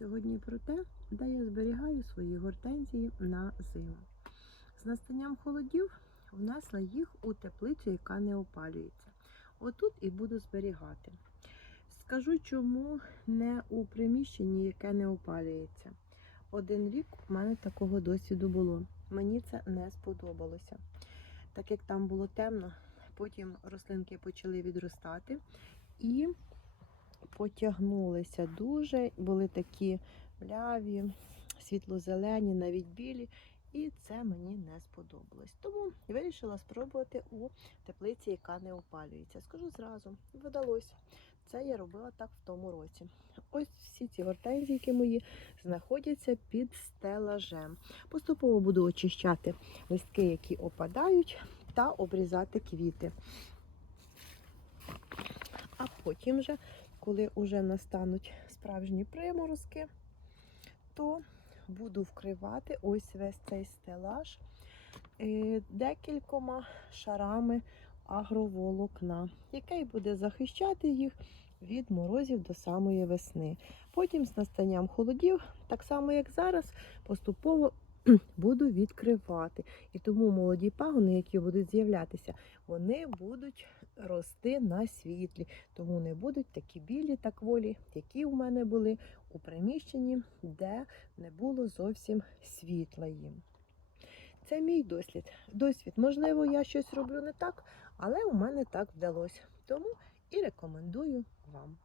Сьогодні про те, де я зберігаю свої гортензії на зиму. З настанням холодів внесла їх у теплицю, яка не опалюється. Отут і буду зберігати. Скажу, чому не у приміщенні, яке не опалюється. Один рік у мене такого досвіду було. Мені це не сподобалося. Так як там було темно, потім рослинки почали відростати і потягнулися дуже, були такі мляві, світло-зелені, навіть білі. І це мені не сподобалось. Тому вирішила спробувати у теплиці, яка не опалюється. Скажу зразу, вдалося. Це я робила так в тому році. Ось всі ці гортензійки мої знаходяться під стелажем. Поступово буду очищати листки, які опадають, та обрізати квіти. А потім вже, коли вже настануть справжні приморозки, то буду вкривати ось весь цей стелаж е, декількома шарами агроволокна, який буде захищати їх від морозів до самої весни. Потім з настанням холодів, так само як зараз, поступово буду відкривати. І тому молоді пагони, які будуть з'являтися, вони будуть рости на світлі, тому не будуть такі білі та кволі, які у мене були у приміщенні, де не було зовсім світла їм. Це мій дослід. Досвід. Можливо, я щось роблю не так, але у мене так вдалося. Тому і рекомендую вам.